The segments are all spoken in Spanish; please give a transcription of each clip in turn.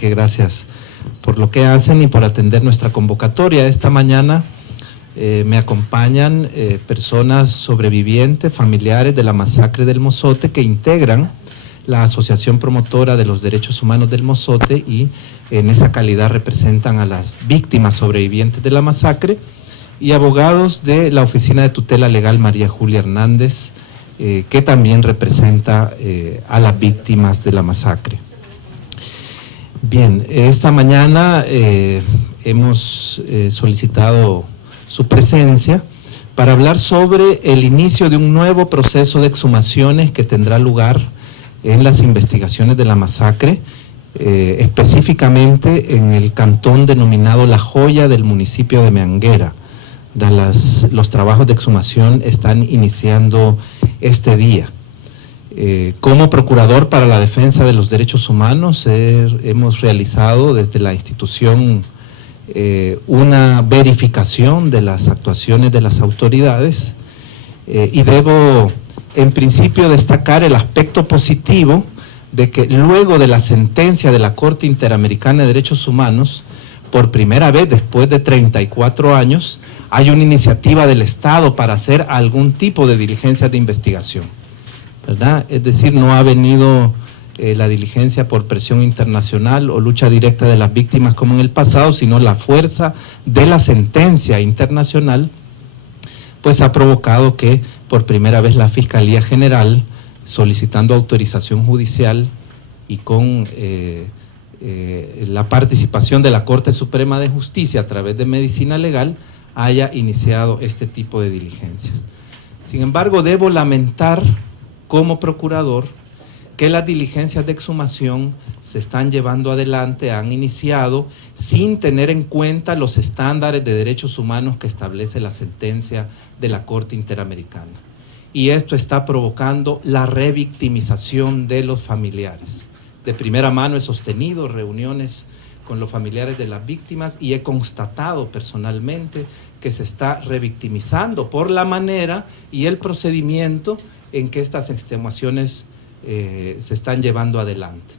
que gracias por lo que hacen y por atender nuestra convocatoria. Esta mañana me acompañan personas sobrevivientes, familiares de la masacre del Mozote, que integran la Asociación Promotora de los Derechos Humanos del Mozote y en esa calidad representan a las víctimas sobrevivientes de la masacre, y abogados de la Oficina de Tutela Legal María Julia Hernández, que también representa a las víctimas de la masacre. Bien, esta mañana hemos solicitado su presencia para hablar sobre el inicio de un nuevo proceso de exhumaciones que tendrá lugar en las investigaciones de la masacre, específicamente en el cantón denominado La Joya del municipio de Meanguera. Los trabajos de exhumación están iniciando este día. Como procurador para la defensa de los derechos humanos, hemos realizado desde la institución una verificación de las actuaciones de las autoridades y debo en principio destacar el aspecto positivo de que luego de la sentencia de la Corte Interamericana de Derechos Humanos, por primera vez después de 34 años, hay una iniciativa del Estado para hacer algún tipo de diligencias de investigación, ¿verdad? Es decir, no ha venido la diligencia por presión internacional o lucha directa de las víctimas como en el pasado, sino la fuerza de la sentencia internacional, pues ha provocado que por primera vez la Fiscalía General, solicitando autorización judicial y con la participación de la Corte Suprema de Justicia a través de medicina legal, haya iniciado este tipo de diligencias. Sin embargo, debo lamentar como procurador que las diligencias de exhumación se están llevando adelante, han iniciado sin tener en cuenta los estándares de derechos humanos que establece la sentencia de la Corte Interamericana. Y esto está provocando la revictimización de los familiares. De primera mano he sostenido reuniones con los familiares de las víctimas y he constatado personalmente que se está revictimizando por la manera y el procedimiento en que estas extenuaciones se están llevando adelante.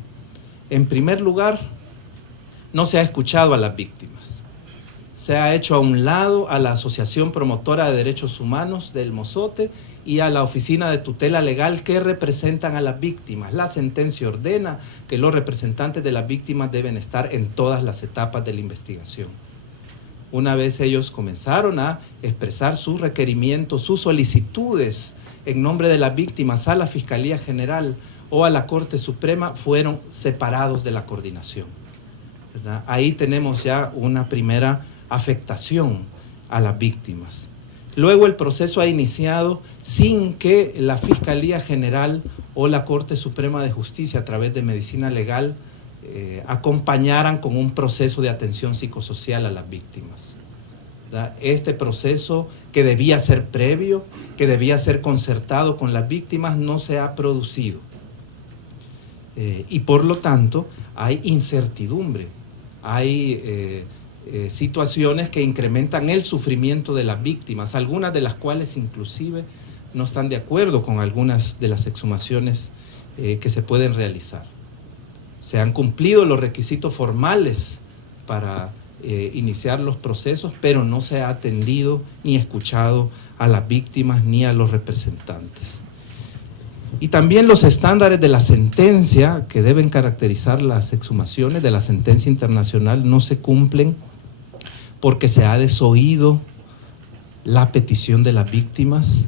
En primer lugar, no se ha escuchado a las víctimas. Se ha hecho a un lado a la Asociación Promotora de Derechos Humanos del Mozote y a la Oficina de Tutela Legal que representan a las víctimas. La sentencia ordena que los representantes de las víctimas deben estar en todas las etapas de la investigación. Una vez ellos comenzaron a expresar sus requerimientos, sus solicitudes en nombre de las víctimas a la Fiscalía General o a la Corte Suprema, fueron separados de la coordinación, ¿verdad? Ahí tenemos ya una primera afectación a las víctimas. Luego el proceso ha iniciado sin que la Fiscalía General o la Corte Suprema de Justicia a través de medicina legal acompañaran con un proceso de atención psicosocial a las víctimas, ¿verdad? Este proceso que debía ser previo, que debía ser concertado con las víctimas, no se ha producido. Y por lo tanto hay incertidumbre, hay situaciones que incrementan el sufrimiento de las víctimas, algunas de las cuales inclusive no están de acuerdo con algunas de las exhumaciones que se pueden realizar. Se han cumplido los requisitos formales para iniciar los procesos, pero no se ha atendido ni escuchado a las víctimas ni a los representantes. Y también los estándares de la sentencia que deben caracterizar las exhumaciones de la sentencia internacional no se cumplen porque se ha desoído la petición de las víctimas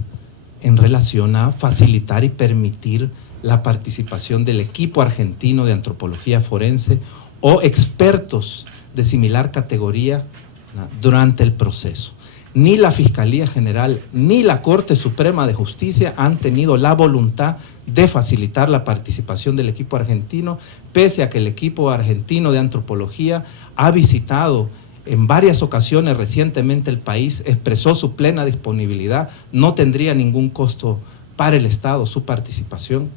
en relación a facilitar y permitir la participación del equipo argentino de antropología forense o expertos de similar categoría durante el proceso. Ni la Fiscalía General ni la Corte Suprema de Justicia han tenido la voluntad de facilitar la participación del equipo argentino, pese a que el equipo argentino de antropología ha visitado en varias ocasiones recientemente el país, expresó su plena disponibilidad, no tendría ningún costo para el Estado su participación,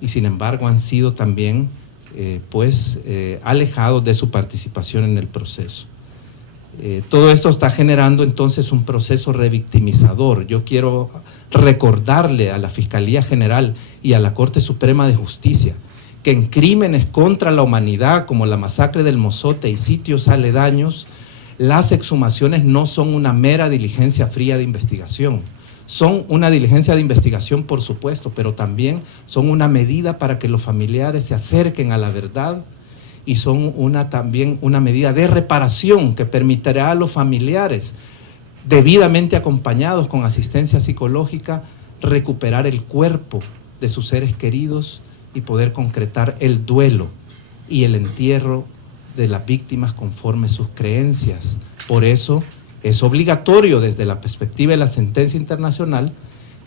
y sin embargo han sido también alejados de su participación en el proceso. Todo esto está generando entonces un proceso revictimizador. Yo quiero recordarle a la Fiscalía General y a la Corte Suprema de Justicia que en crímenes contra la humanidad, como la masacre del Mozote y sitios aledaños, las exhumaciones no son una mera diligencia fría de investigación. Son una diligencia de investigación, por supuesto, pero también son una medida para que los familiares se acerquen a la verdad, y son también una medida de reparación que permitirá a los familiares, debidamente acompañados con asistencia psicológica, recuperar el cuerpo de sus seres queridos y poder concretar el duelo y el entierro de las víctimas conforme sus creencias. Por eso es obligatorio desde la perspectiva de la sentencia internacional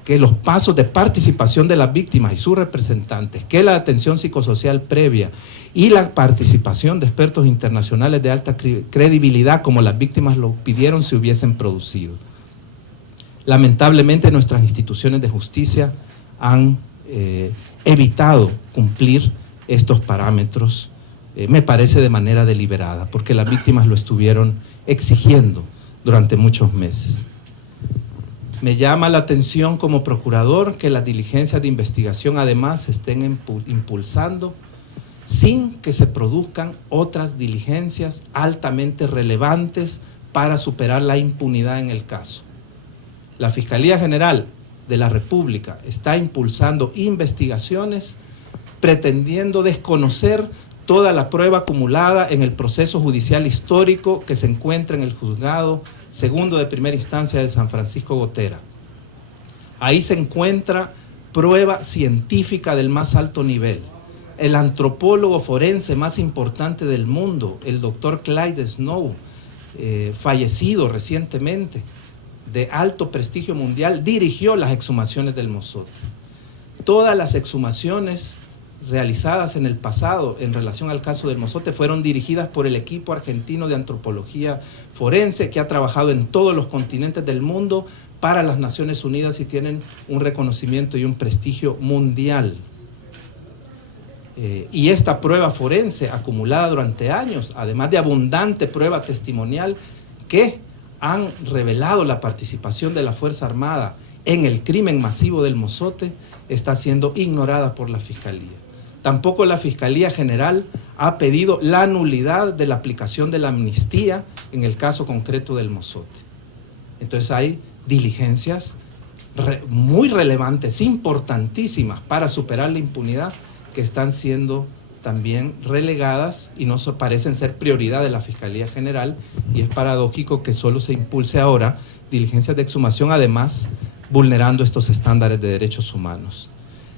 que los pasos de participación de las víctimas y sus representantes, que la atención psicosocial previa y la participación de expertos internacionales de alta credibilidad, como las víctimas lo pidieron, se hubiesen producido. Lamentablemente nuestras instituciones de justicia han evitado cumplir estos parámetros, me parece de manera deliberada, porque las víctimas lo estuvieron exigiendo durante muchos meses. Me llama la atención como procurador que las diligencias de investigación además se estén impulsando sin que se produzcan otras diligencias altamente relevantes para superar la impunidad en el caso. La Fiscalía General de la República está impulsando investigaciones pretendiendo desconocer toda la prueba acumulada en el proceso judicial histórico que se encuentra en el Juzgado Segundo de Primera Instancia de San Francisco Gotera. Ahí se encuentra prueba científica del más alto nivel. El antropólogo forense más importante del mundo, el doctor Clyde Snow, fallecido recientemente, de alto prestigio mundial, dirigió las exhumaciones del Mozote. Todas las exhumaciones realizadas en el pasado en relación al caso del Mozote fueron dirigidas por el equipo argentino de antropología forense que ha trabajado en todos los continentes del mundo para las Naciones Unidas y tienen un reconocimiento y un prestigio mundial. Y esta prueba forense acumulada durante años, además de abundante prueba testimonial que han revelado la participación de la Fuerza Armada en el crimen masivo del Mozote, está siendo ignorada por la Fiscalía. Tampoco la Fiscalía General ha pedido la nulidad de la aplicación de la amnistía en el caso concreto del Mozote. Entonces hay diligencias muy relevantes, importantísimas para superar la impunidad, que están siendo también relegadas y no parecen ser prioridad de la Fiscalía General, y es paradójico que solo se impulse ahora diligencias de exhumación, además vulnerando estos estándares de derechos humanos.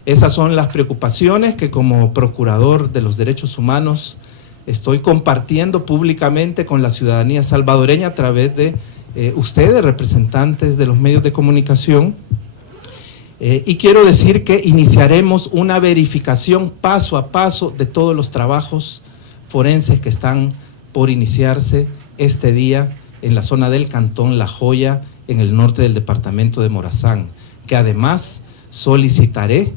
Esas son las preocupaciones que como procurador de los derechos humanos estoy compartiendo públicamente con la ciudadanía salvadoreña a través de ustedes, representantes de los medios de comunicación. Y quiero decir que iniciaremos una verificación paso a paso de todos los trabajos forenses que están por iniciarse este día en la zona del Cantón La Joya, en el norte del departamento de Morazán, que además solicitaré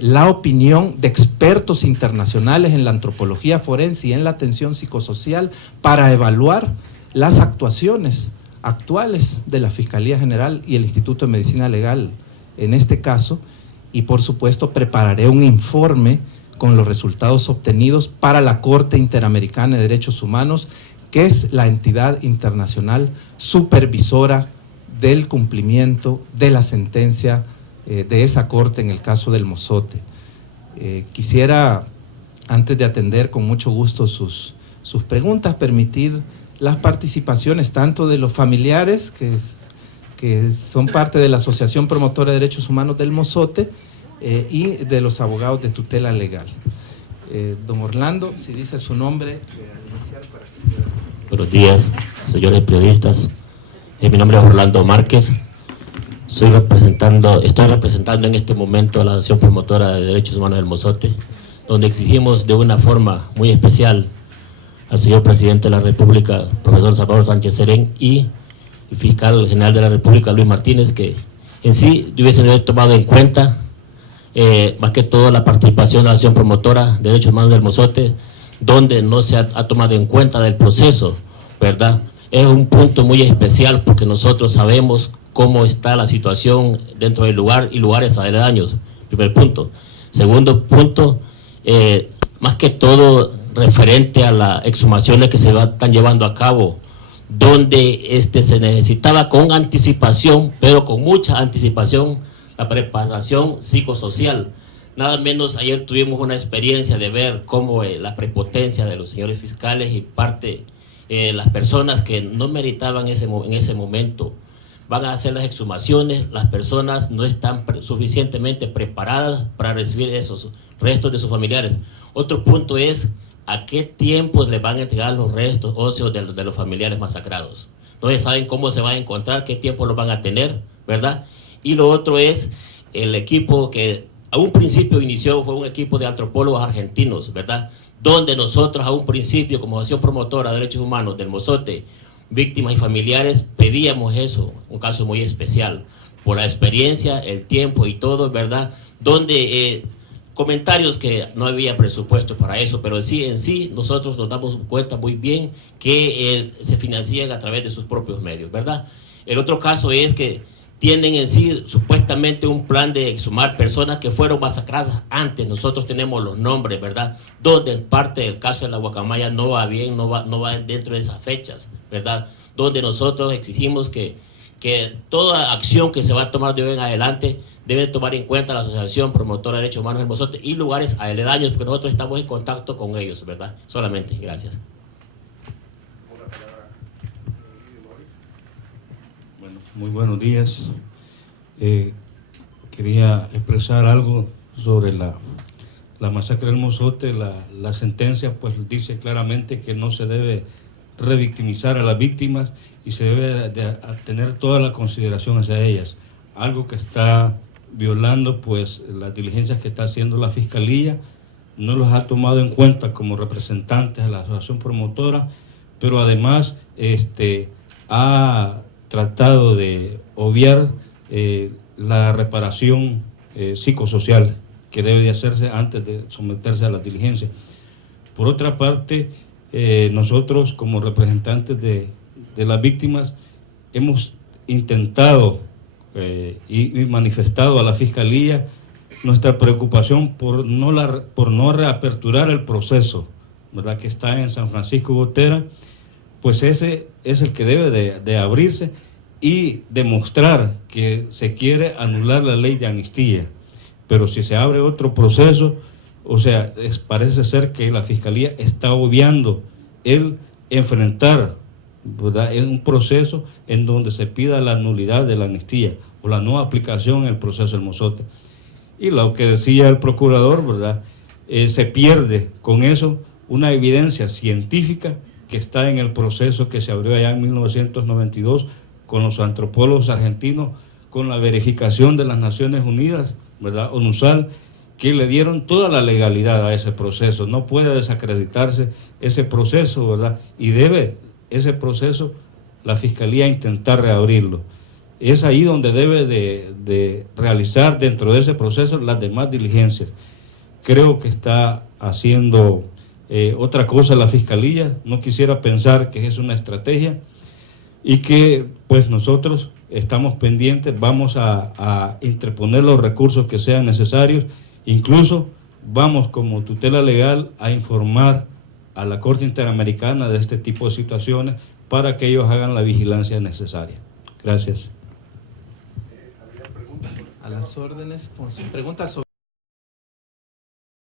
la opinión de expertos internacionales en la antropología forense y en la atención psicosocial para evaluar las actuaciones actuales de la Fiscalía General y el Instituto de Medicina Legal en este caso, y por supuesto prepararé un informe con los resultados obtenidos para la Corte Interamericana de Derechos Humanos, que es la entidad internacional supervisora del cumplimiento de la sentencia de esa corte en el caso del Mozote. Quisiera, antes de atender con mucho gusto sus preguntas, permitir las participaciones tanto de los familiares que son parte de la Asociación Promotora de Derechos Humanos del Mozote y de los abogados de tutela legal. Don Orlando, si dice su nombre. Buenos días, señores periodistas. Mi nombre es Orlando Márquez. Estoy representando en este momento a la Asociación Promotora de Derechos Humanos del Mozote, donde exigimos de una forma muy especial al señor Presidente de la República, profesor Salvador Sánchez Serén, y el Fiscal General de la República, Luis Martínez, que en sí hubiesen tomado en cuenta más que todo la participación de la Asociación Promotora de Derechos Humanos del Mozote, donde no se ha tomado en cuenta del proceso, ¿verdad? Es un punto muy especial porque nosotros sabemos cómo está la situación dentro del lugar y lugares aledaños, primer punto. Segundo punto, más que todo referente a las exhumaciones que se están llevando a cabo, donde se necesitaba con anticipación, pero con mucha anticipación, la preparación psicosocial. Nada menos, ayer tuvimos una experiencia de ver cómo la prepotencia de los señores fiscales y parte las personas que no meritaban en ese momento van a hacer las exhumaciones, las personas no están suficientemente preparadas para recibir esos restos de sus familiares. Otro punto es a qué tiempo les van a entregar los restos óseos de los familiares masacrados. No se saben cómo se van a encontrar, qué tiempo los van a tener, ¿verdad? Y lo otro es el equipo que a un principio inició, fue un equipo de antropólogos argentinos, ¿verdad? Donde nosotros a un principio, como Asociación Promotora de Derechos Humanos del Mozote, víctimas y familiares, pedíamos eso, un caso muy especial, por la experiencia, el tiempo y todo, ¿verdad? Donde comentarios que no había presupuesto para eso, pero sí, en sí nosotros nos damos cuenta muy bien que se financian a través de sus propios medios, ¿verdad? El otro caso es que tienen en sí supuestamente un plan de exhumar personas que fueron masacradas antes. Nosotros tenemos los nombres, ¿verdad? Donde en parte del caso de la Guacamaya no va bien, no va dentro de esas fechas, ¿verdad? Donde nosotros exigimos que toda acción que se va a tomar de hoy en adelante debe tomar en cuenta la Asociación Promotora de Derechos Humanos del Mozote y lugares aledaños, porque nosotros estamos en contacto con ellos, ¿verdad? Solamente, gracias. Muy buenos días. Quería expresar algo sobre la masacre del Mozote. La sentencia pues dice claramente que no se debe revictimizar a las víctimas y se debe de tener toda la consideración hacia ellas. Algo que está violando pues las diligencias que está haciendo la Fiscalía, no los ha tomado en cuenta como representantes de la asociación promotora, pero además ha tratado de obviar la reparación psicosocial que debe de hacerse antes de someterse a la diligencia. Por otra parte, nosotros como representantes de las víctimas hemos intentado y manifestado a la Fiscalía nuestra preocupación por no reaperturar el proceso, ¿verdad?, que está en San Francisco Gotera. Pues ese es el que debe de abrirse y demostrar que se quiere anular la ley de amnistía. Pero si se abre otro proceso, o sea, parece ser que la Fiscalía está obviando el enfrentar, ¿verdad?, en un proceso en donde se pida la nulidad de la amnistía o la no aplicación en el proceso del Mozote. Y lo que decía el procurador, ¿verdad?, se pierde con eso una evidencia científica que está en el proceso que se abrió allá en 1992 con los antropólogos argentinos, con la verificación de las Naciones Unidas, ¿verdad?, ONUSAL, que le dieron toda la legalidad a ese proceso. No puede desacreditarse ese proceso, ¿verdad?, y debe ese proceso la Fiscalía intentar reabrirlo. Es ahí donde debe de realizar dentro de ese proceso las demás diligencias. Creo que está haciendo otra cosa la Fiscalía. No quisiera pensar que es una estrategia y que pues nosotros estamos pendientes, vamos a interponer los recursos que sean necesarios, incluso vamos como tutela legal a informar a la Corte Interamericana de este tipo de situaciones para que ellos hagan la vigilancia necesaria. Gracias. A las órdenes, preguntas sobre